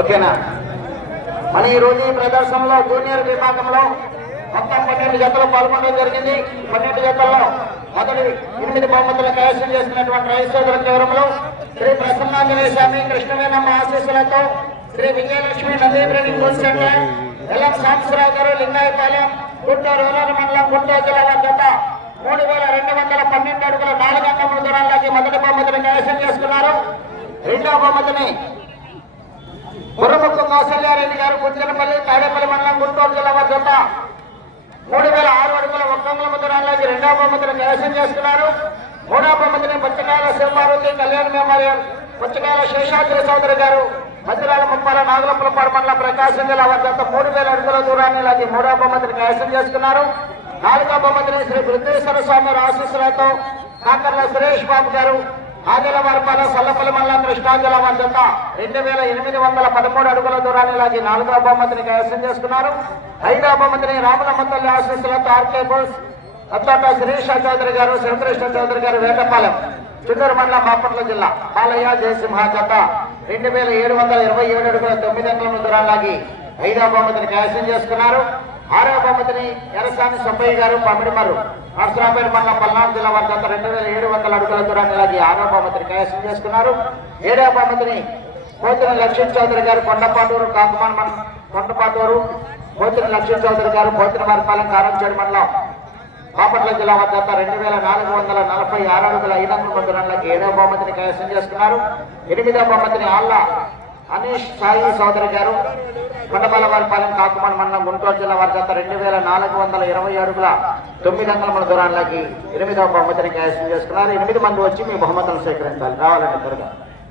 ఓకేనా. మన ఈ రోజు ఈ ప్రదర్శనలో జూనియర్ విభాగంలో మొత్తం 12 జతలు పాల్గొనడం జరిగింది. 12 జతల్లో మొదటి 8 బహుమతులు కైవసం చేసినటువంటి రైతు సోదరుల చివరంలో శ్రీ ప్రసన్నాంజనేయ స్వామి కృష్ణవేణమ్మ ఆశీస్సులతో శ్రీ విజయలక్ష్మి నందీశ్వరి సెంటర్ ఎల్ఎం సాంబశివరావు గారు లింగాయపాలెం గుంటూరు రూరల్ మండలం గుంటూరు జిల్లా జత 3212 అడుగుల 4 అంగుళాల దూరాలకి మొదటి బహుమతిని కైవసం చేసుకున్నారు. రెండవ బహుమతిని గుర్రముక్కు కౌసల్యారెడ్డి గారు గుంజనపల్లి తాడేపల్లి మండలం గుంటూరు జిల్లా జత 3006 అడుగుల 1 అంగుళం దూరాలకి రెండవ బహుమతిని కైవసం చేసుకున్నారు. మూడవ బహుమతిని పుచ్చకాయల శివమారుతి కళ్యాణ మెమోరియల్ పుచ్చకాయల శేషాద్రి చౌదరి గారు మధ్యరాల ముప్పాల నాగులపులపాడు మండలం ప్రకాశం జిల్లా జత 3000 అడుగుల దూరాన్ని లాగి మూడవ బహుమతిని కైవసం చేసుకున్నారు. నాలుగవ బహుమతిని శ్రీ బృందేశ్వర స్వామి ఆశీస్సులతో కాకర్ల సురేష్ బాబు గారు ఆదిలవారిపాలెం సల్లపల్లి మండలం కృష్ణా జిల్లా జత 2813 అడుగుల దూరాన్ని లాగి నాలుగవ బహుమతిని కైవసం చేసుకున్నారు. ఐదవ బహుమతిని రామలమ్మ తల్లి ఆశీస్సులతో ఆర్కే బోస్ అత్తాట శిరీష చౌదరి గారు శివకృష్ణ చౌదరి గారు వేటపాలెం చిత్తూరు మండలం బాపట్ల జిల్లా బాలయ్య జయసింహ జత 2727 అడుగుల 9 అంగుళం దూరాన్ని లాగి ఐదవ బహుమతిని కైవసం చేసుకున్నారు. ఆరవ బహుమతిని ఎరసాని సుబ్బయ్య గారు పమిడిమర్రు నర్సరాపేట మండలం పల్నాడు జిల్లా వారి జత 2700 అడుగుల దూరాన్ని లాగి ఆరవ బహుమతిని కైవసం చేసుకున్నారు. ఏడవ బహుమతిని పోతిని లక్ష్మీ చౌదరి గారు కొండపాటూరు కాకుమాన్ కొండపాటూరు పోతిని లక్ష్మీ చౌదరి గారు పోతిన వారిపాలెం కారంచేడు మండలం బాపట్ల జిల్లా వారి జత 2446 అడుగుల 5 అంగుళం దూరానికి ఏడవ బహుమతిని కైవసం చేసుకున్నారు. ఎనిమిదవ బహుమతిని ఆళ్ళ అనీష్ సాయి సోదరి గారు కొండపాల వారిపాలెం కాకుమాన్ మండలం గుంటూరు జిల్లా వారి జత 2420 అడుగుల 9 అంగుళముల దూరానికి 8వ బహుమతిని కైవసం చేసుకున్నారు. 8 మంది వచ్చి మీ బహుమతులను స్వీకరించాలి. రావాలండి త్వరగా.